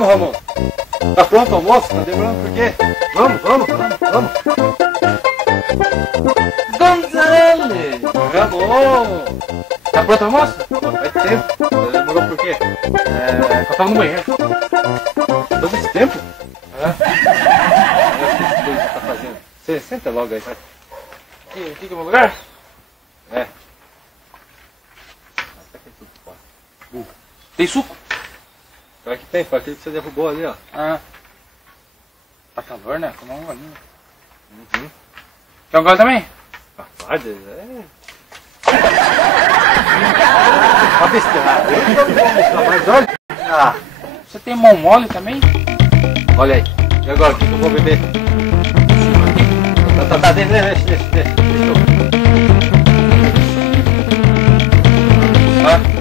Vamos, Ramon. Tá pronto o almoço? Tá demorando por quê? Vamos. Gonzales! Ramon! Tá pronto o almoço? Faz tempo. Demorou por quê? Eu tava no banheiro. Todo esse tempo? É. Olha que coisa que você tá fazendo. Você senta logo aí, vai. Aqui que é o meu lugar? É. Tem suco? Claro que tem, foi aquele que você derrubou ali, ó. Ah. Tá calor, né? Tomar um golinho. Uhum. Quer um gole também? Pode, é. Uma besteira. Eu não vou mostrar, mas olha. Ah, Você tem mão mole também? olha aí. E agora, o que eu vou beber? Tá, deixa. Ah.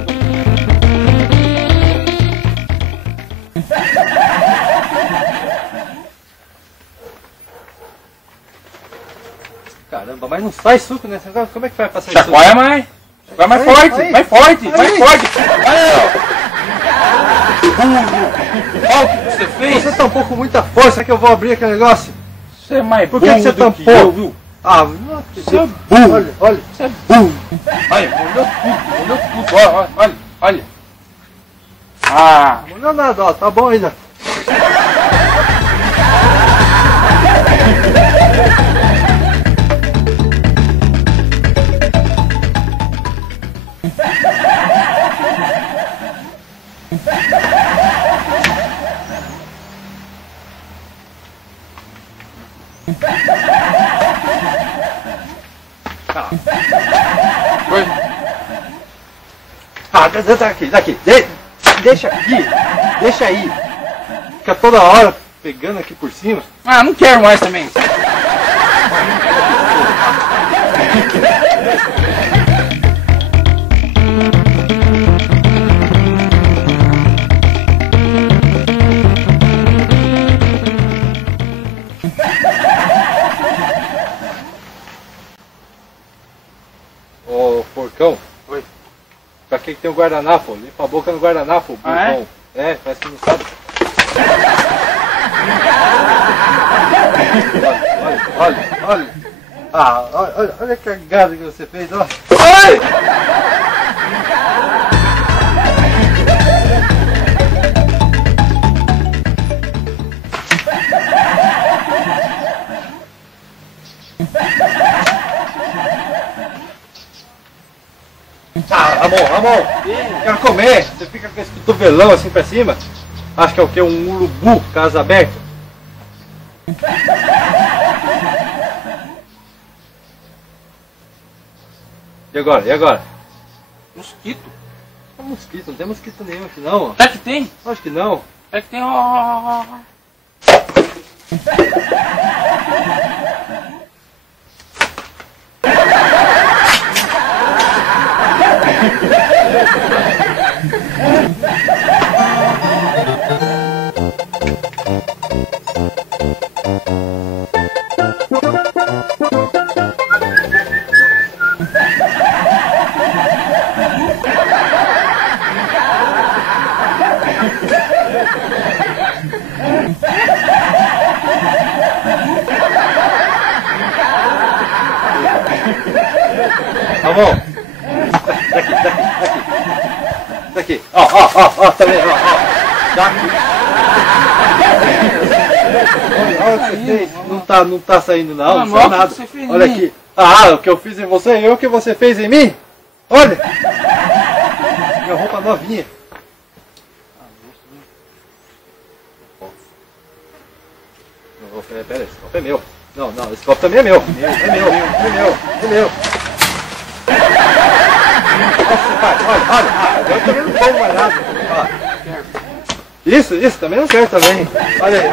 Caramba, mas não sai suco nesse negócio? Como é que vai passar isso? Chacoalha mais! Vai mais Aí, forte! aí. Mais forte! Aí. Mais forte! Aí, ó! Olha o que você fez! Você tampou com muita força que eu vou abrir aquele negócio. Você é mais Por burro que você do que tampou? eu, viu? Ah, não, Você é burro! olha. Você é burro! Olha, molhou tudo! Olha! Ah! Não dá nada, ó, tá bom ainda. Foi? Ah, daqui. Deixa aí. Fica toda hora pegando aqui por cima. Ah, não quero mais também! Ô, porcão. Oi. Pra que tem um guardanapo? Limpa a boca no guardanapo, burrão. Ah, é? É, parece que não sabe. Olha. Ah, olha a cagada que você fez, ó. Ai! Ah, Ramon, quero comer. Você fica com esse cotovelão assim pra cima. Acho que é o que? Um urubu, casa aberta. E agora? Mosquito? É mosquito, não tem mosquito nenhum aqui não. Até que tem? Acho que não. Até que tem, ó. Ramon. Daqui. Ó, tá vendo? Ó. Daqui. Olha o que você fez. Não tá saindo não, não sai nada. Olha aqui. Ah, o que eu fiz em você e o que você fez em mim? Olha. Minha roupa novinha. Pera aí, esse copo é meu. Não, esse copo também é meu. É meu. Olha, eu também não como mais nada. Ó. Isso também não quero também. Olha aí,